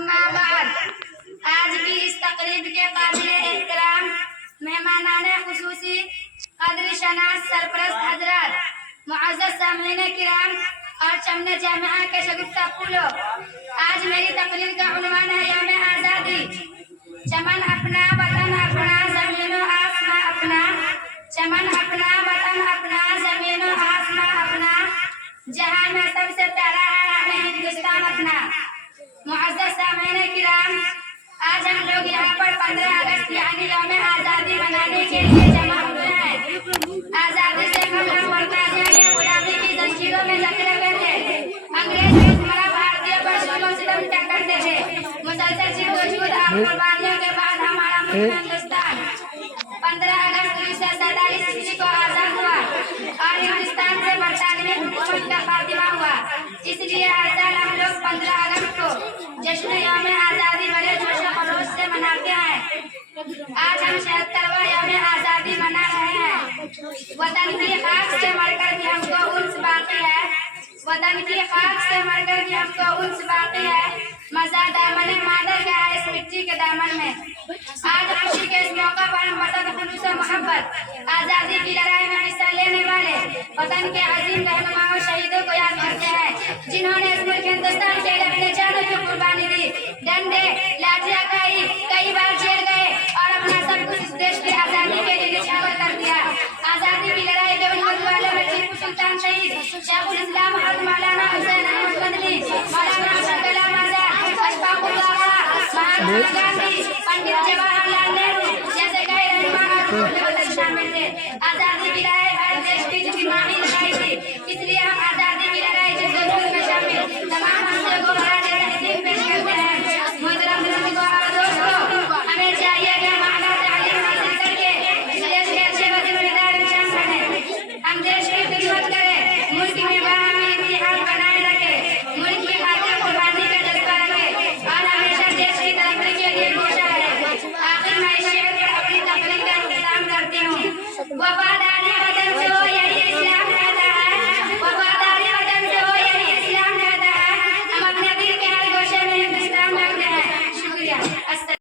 अम्मा बाद, आज की इस तकरीब के काबिल एहतराम मेहमानाने खुसूसी कदर शनास सरपरस्त हजरात, मुअज़्ज़ज़ सामीन किराम और चमने जामिया के शगुफ्ता फूलो, आज मेरी तकरीर का उन्वान है याम आज़ादी। चमन अपना वतन अपना ज़मीनो आसमां अपना, चमन अपना वतन अपना ज़मीनो आसमां अपना, जहां में सबसे प्यारा है हमें हिंदुस्तान अपना। मुअज़्ज़ज़ सामीन किराम, आज हम लोग यहाँ पर 15 अगस्त यानी यौम आज़ादी मनाने के लिए जमा हुए हैं। आज़ादी से कबल हम मरकज़ियों के गुलामी की जंजीरों में जकड़े हुए थे। अंग्रेज हुक्मरां भारतीय पर जुल्म सितम क्या करते थे। मुसलसल जिद्दोजहद और कुर्बानियों के बाद हमारा मुल्क हिंदुस्तान 15 अगस्त 1947 ईस्वी को आज़ाद हुआ और हिंदुस्तान से बरतानवी हुकूमत का खात्मा हुआ। इसलिए हर साल हम लोग 15 अगस्त को जश्न यौम आज़ादी बड़े जोश और खरोश से मनाते हैं। आज हम 76वां यौम आज़ादी मना रहे हैं। वतन की खाक से मरकर भी हमको उन्स बाकी है, वतन की खाक से मरकर भी हमको उन्स बाकी है। मज़ा दामन मादर का है इस मिट्टी के दामन में। आज खुशी के इस मौका पर हम वतन खुलूस और मोहब्बत आज़ादी की लड़ाई में हिस्सा लेने वाले वतन के अजीम रहनुमाओं शहीदों को याद करते हैं, जिन्होंने इस मुल्क हिंदुस्तान के लिए अपने जानों की कुर्बानी दी। डंडे लाठियां खाई, कई बार जेल गए और अपना सब कुछ इस देश की आज़ादी के लिए निछावर कर दिया। आज़ादी की लड़ाई के उन वालों में टीपू सुल्तान शहीद, शेखुल इस्लाम हज़रत मौलाना हुसैन अहमद मदनी, मौलाना अशरफ कलाम आज़ाद, अशफाक उल्लाह खां, महात्मा गांधी, पंडित जवाहरलाल नेहरू जैसे कई रहनुमा शामिल थे। आज़ादी की लड़ाई हर देश की इज्तिमाई लड़ाई थी, इसलिए हम आज़ादी की लड़ाई जद्दोजहद में शामिल तमाम हमसे को बराए तहसीन पेश करते हैं। मोहतरम बुजुर्गों और दोस्तों, हमें चाहिए कि हम आला तालीम हासिल करके इस देश के अच्छे वज़ीर-ए-दार इंसान बने। हम देश की खिदमत करें, मुल्क में बाहमी इत्तेहाद बनाए रखें, मुल्क की खातिर कुर्बानी का जज्बा रखें और हमेशा देश की तरक्की के लिए कोशिश करें। आखिर मैं इस शेर पर अपनी तकरीर का इख्तिताम करती हूँ।